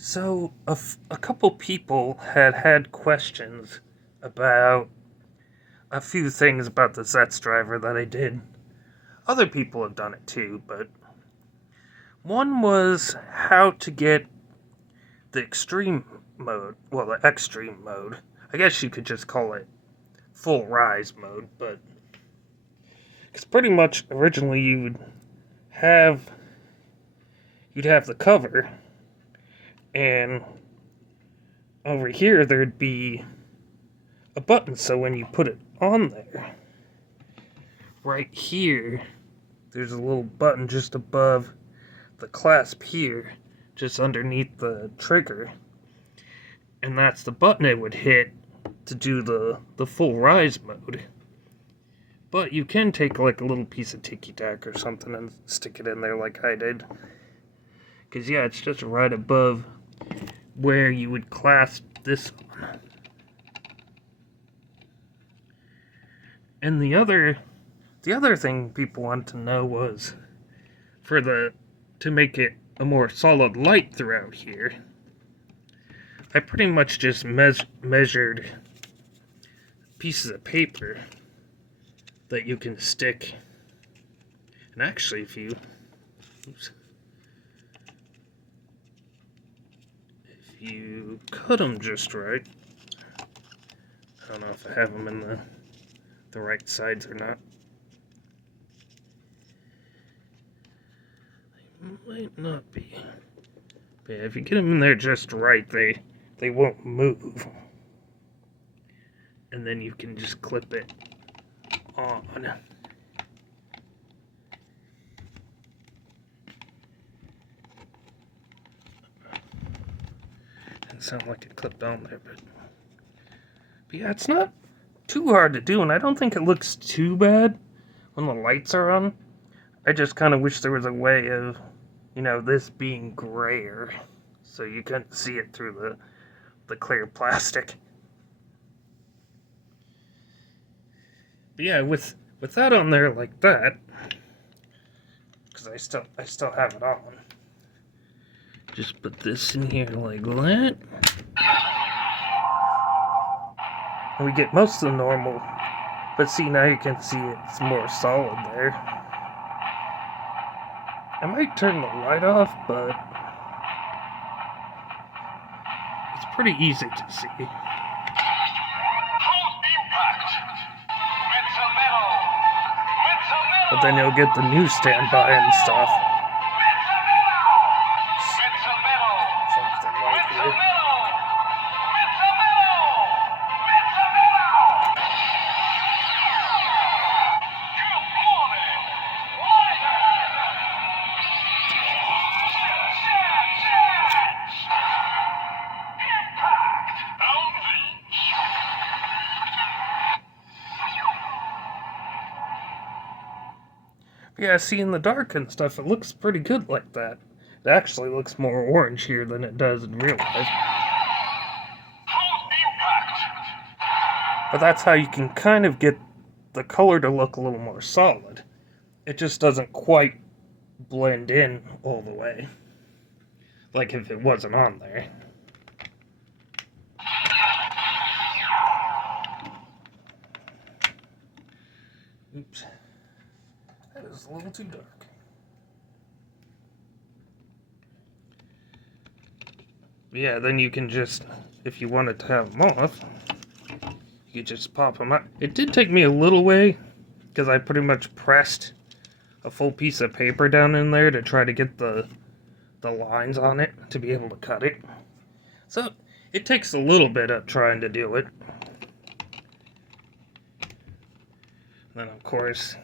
So, a couple people had questions about a few things about the Zeztz driver that I did. Other people have done it too, but one was how to get the extreme mode, well, the EXdream mode. I guess you could just call it full rise mode, but because pretty much originally you'd have the cover, and over here there'd be a button, so when you put it on there, right here, there's a little button just above the clasp here, just underneath the trigger, and that's the button it would hit to do the full rise mode. But you can take like a little piece of ticky tack or something and stick it in there like I did. Because yeah, it's just right above where you would clasp this one. And the other thing people want to know was to make it a more solid light throughout here. I pretty much just measured pieces of paper that you can stick. And actually, if you cut them just right, I don't know if I have them in the right sides or not. They might not be. But yeah, if you get them in there just right, they won't move. And then you can just clip it on. Didn't sound like it clipped on there, but yeah, it's not too hard to do, and I don't think it looks too bad when the lights are on. I just kind of wish there was a way of, this being grayer, so you couldn't see it through the clear plastic. But yeah, with that on there like that, because I still have it on. Just put this in here like that. And we get most of the normal, but see, now you can see it's more solid there. I might turn the light off, but it's pretty easy to see. But then you'll get the newsstand by and stuff. Something like that. Yeah, see, in the dark and stuff, it looks pretty good like that. It actually looks more orange here than it does in real life. But that's how you can kind of get the color to look a little more solid. It just doesn't quite blend in all the way, like if it wasn't on there. Oops. That is a little too dark. Yeah, then you can just, if you wanted to have them off, you could just pop them out. It did take me a little way, because I pretty much pressed a full piece of paper down in there to try to get the lines on it to be able to cut it. So, it takes a little bit of trying to do it. Then, of course,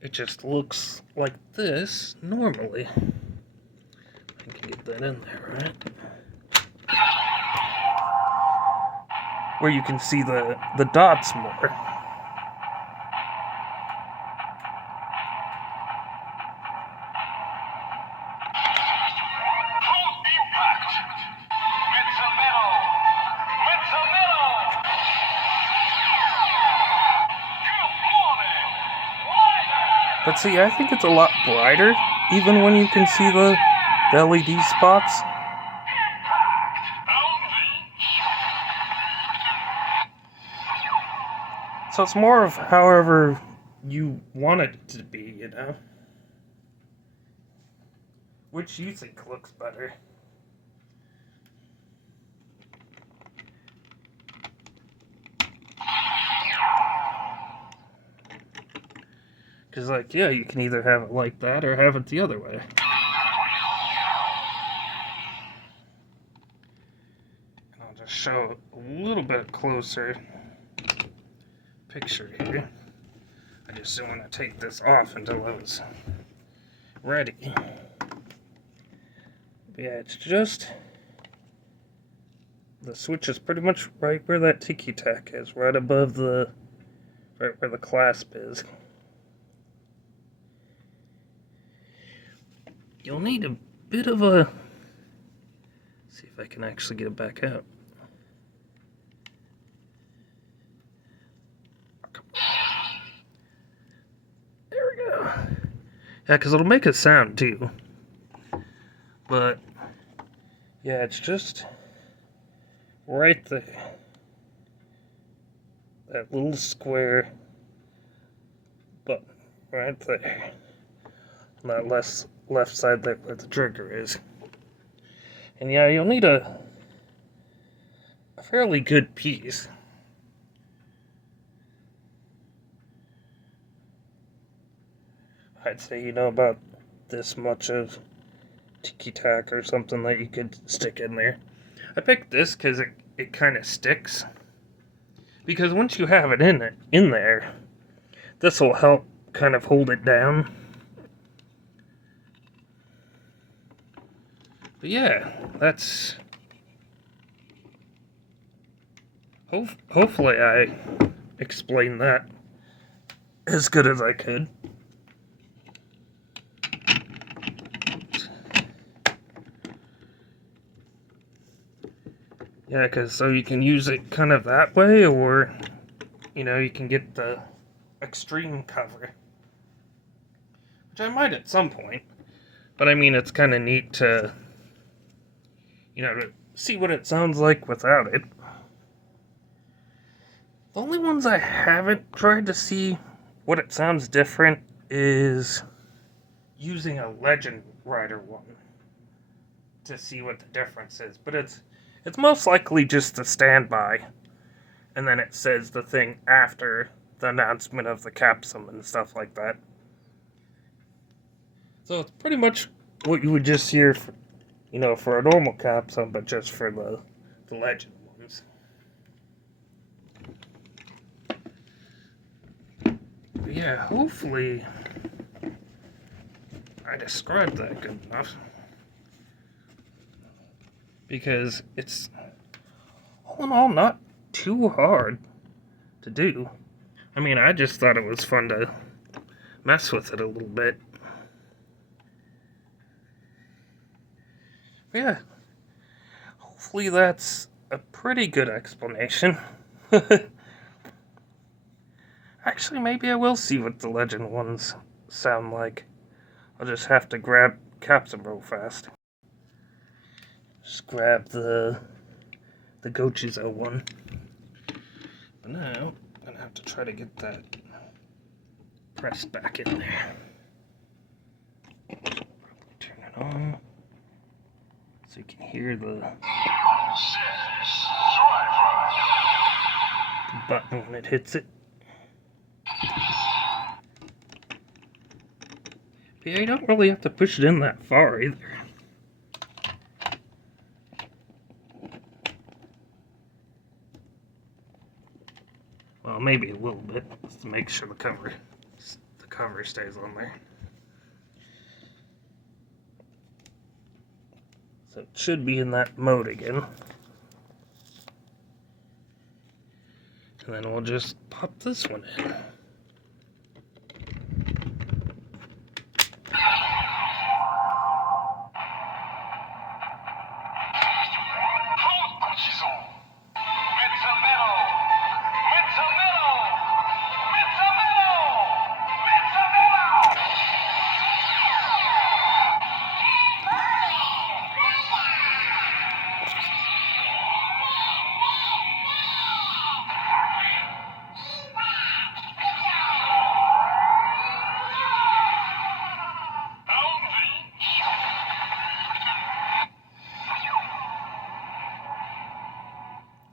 it just looks like this normally. I can get that in there, right? Where you can see the dots more. But see, I think it's a lot brighter, even when you can see the LED spots. So it's more of however you want it to be, you know? Which you think looks better. Because, like, yeah, you can either have it like that or have it the other way. And I'll just show a little bit closer picture here. I just don't want to take this off until I was ready. But yeah, it's just... the switch is pretty much right where that tiki-tack is, right above the... right where the clasp is. You'll need a bit of a... see if I can actually get it back out. There we go. Yeah, because it'll make a sound too. But, yeah, it's just right there. That little square button right there. On that left side there where the trigger is. And yeah, you'll need a fairly good piece. I'd say, you know, about this much of tiki-tack or something that you could stick in there. I picked this because it kind of sticks. Because once you have it in there, this will help kind of hold it down. But yeah, that's... hopefully I explained that as good as I could. Yeah, because so you can use it kind of that way, or, you know, you can get the EXdream cover. Which I might at some point. But I mean, it's kind of neat to, you know, to see what it sounds like without it. The only ones I haven't tried to see what it sounds different is using a Legend Rider one to see what the difference is. But it's most likely just the standby, and then it says the thing after the announcement of the capsule and stuff like that. So it's pretty much what you would just hear, for, you know, for a normal capsule, but just for the Legend ones. But yeah, hopefully I described that good enough. Because it's, all in all, not too hard to do. I mean, I just thought it was fun to mess with it a little bit. But yeah, hopefully that's a pretty good explanation. Actually, maybe I will see what the Legend ones sound like. I'll just have to grab capsule real fast. Just grab the Gochizo one. But now, I'm going to have to try to get that pressed back in there. Turn it on so you can hear the button when it hits it. But yeah, you don't really have to push it in that far either. Well, maybe a little bit, just to make sure the cover stays on there. So it should be in that mode again. And then we'll just pop this one in.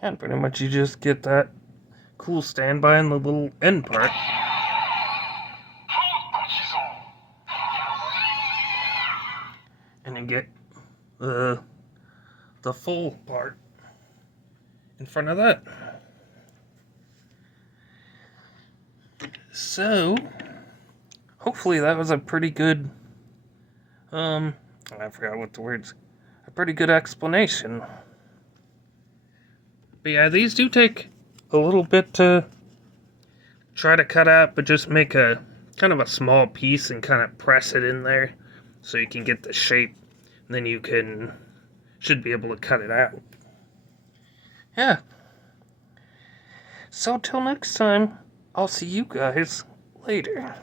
And pretty much you just get that cool standby in the little end part. And you get the full part in front of that. So, hopefully that was a pretty good, I forgot what the words, a pretty good explanation. But yeah, these do take a little bit to try to cut out, but just make a kind of a small piece and kind of press it in there so you can get the shape, and then you should be able to cut it out. Yeah. So till next time, I'll see you guys later.